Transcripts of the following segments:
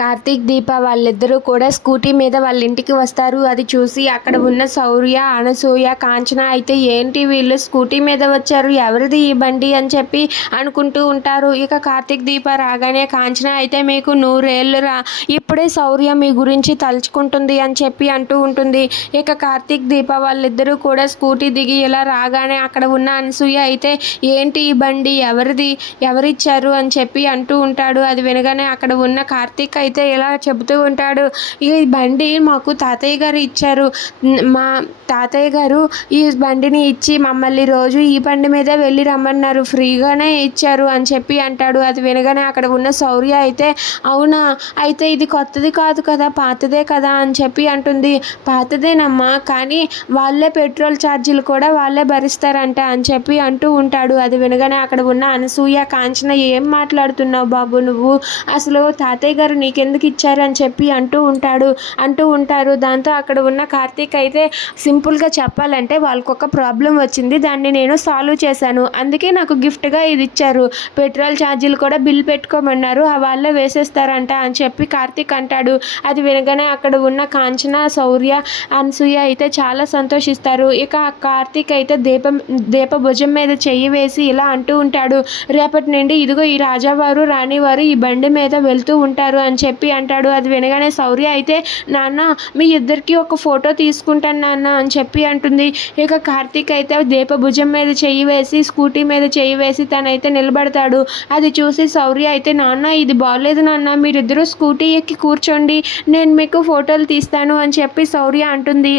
కార్తీక్, దీప వాళ్ళిద్దరూ కూడా స్కూటీ మీద వాళ్ళ ఇంటికి వస్తారు. అది చూసి అక్కడ ఉన్న శౌర్య, అనసూయ, కాంచన అయితే ఏంటి వీళ్ళు స్కూటీ మీద వచ్చారు, ఎవరిది ఈ బండి అని చెప్పి అనుకుంటూ ఉంటారు. ఇక కార్తీక్, దీప రాగానే కాంచన అయితే మీకు 100 ఏళ్ళు రా, ఇప్పుడే శౌర్య మీ గురించి తలుచుకుంటుంది అని చెప్పి అంటూ ఉంటుంది. ఇక కార్తీక్, దీప వాళ్ళిద్దరూ కూడా స్కూటీ దిగి ఇలా రాగానే అక్కడ ఉన్న అనసూయ అయితే ఏంటి ఈ బండి, ఎవరిది, ఎవరిచ్చారు అని చెప్పి అంటూ ఉంటాడు. అది వినగానే అక్కడ ఉన్న కార్తీక్ అయితే ఇలా చెబుతూ ఉంటాడు, ఈ బండి మాకు తాతయ్య గారు ఇచ్చారు, మా తాతయ్య గారు ఈ బండిని ఇచ్చి మమ్మల్ని రోజు ఈ బండి మీదే వెళ్ళి రమ్మన్నారు, ఫ్రీగానే ఇచ్చారు అని చెప్పి అంటాడు. అది వినగానే అక్కడ ఉన్న శౌర్య అయితే అవునా, అయితే ఇది కొత్తది కాదు కదా, పాతదే కదా అని చెప్పి అంటుంది. పాతదేనమ్మా, కానీ వాళ్ళే పెట్రోల్ ఛార్జీలు కూడా వాళ్ళే భరిస్తారంట అని చెప్పి అంటూ ఉంటాడు. అది వినగానే అక్కడ ఉన్న అనసూయ, కాంచన ఏం మాట్లాడుతున్నావు బాబు నువ్వు, అసలు తాతయ్య గారు నీకెందుకు ఇచ్చారు అని చెప్పి అంటూ ఉంటారు. దాంతో అక్కడ ఉన్న కార్తీక్ అయితే సింపుల్గా చెప్పాలంటే వాళ్ళకు ఒక ప్రాబ్లం వచ్చింది, దాన్ని నేను సాల్వ్ చేశాను, అందుకే నాకు గిఫ్ట్గా ఇది ఇచ్చారు, పెట్రోల్ ఛార్జీలు కూడా బిల్ పెట్టుకోమన్నారు, వాళ్ళే వేసేస్తారంట అని చెప్పి కార్తీక్ అంటాడు. అది వినగానే అక్కడ ఉన్న కాంచన, శౌర్య, అనసూయ అయితే చాలా సంతోషిస్తారు. ఇక కార్తీక్ అయితే దీప భుజం మీద చెయ్యి వేసి ఇలా అంటూ ఉంటాడు, రేపటి నుండి ఇదిగో ఈ రాజావారు, రాణివారు ఈ బండి మీద వెళ్తూ ఉంటారు అని చెప్పి అంటాడు. అది వినగానే శౌర్య అయితే నాన్న మీ ఇద్దరికి ఒక ఫోటో తీసుకుంటాను నాన్న అని చెప్పి అంటుంది. ఇక కార్తీక్ అయితే దీప భుజం మీద చెయ్యి వేసి, స్కూటీ మీద చెయ్యి వేసి తనైతే నిలబడతాడు. అది చూసి శౌర్య అయితే నాన్న ఇది బాగలేదు నాన్న, మీరిద్దరూ స్కూటీ ఎక్కి కూర్చోండి, నేను మీకు ఫోటోలు తీస్తాను అని చెప్పి శౌర్య అంటుంది.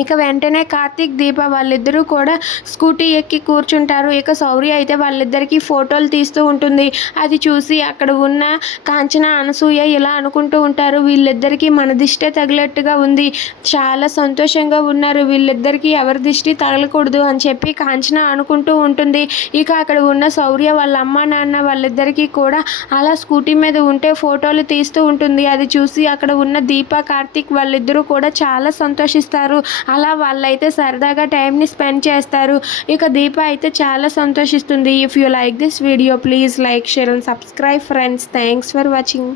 ఇక వెంటనే కార్తీక్, దీప వాళ్ళిద్దరూ కూడా స్కూటీ ఎక్కి కూర్చుంటారు. ఇక శౌర్య అయితే వాళ్ళిద్దరికీ ఫోటోలు తీస్తూ ఉంటుంది. అది చూసి అక్కడ ఉన్న కాంచన, అనసూయ ఇలా అనుకుంటూ ఉంటారు, వీళ్ళిద్దరికీ మన దిష్టే తగిలట్టుగా ఉంది, చాలా సంతోషంగా ఉన్నారు, వీళ్ళిద్దరికీ ఎవరి దిష్టి తగలకూడదు అని చెప్పి కాంచన అనుకుంటూ ఉంటుంది. ఇక అక్కడ ఉన్న శౌర్య వాళ్ళ అమ్మ నాన్న వాళ్ళిద్దరికీ కూడా అలా స్కూటీ మీద ఉంటే ఫోటోలు తీస్తూ ఉంటుంది. అది చూసి అక్కడ ఉన్న దీప, కార్తీక్ వాళ్ళిద్దరూ కూడా చాలా సంతోషిస్తారు. అలా వాళ్ళైతే సరదాగా టైంని స్పెండ్ చేస్తారు. ఇక దీప అయితే చాలా సంతోషిస్తుంది. If you like this video please like, share and subscribe friends. Thanks for watching.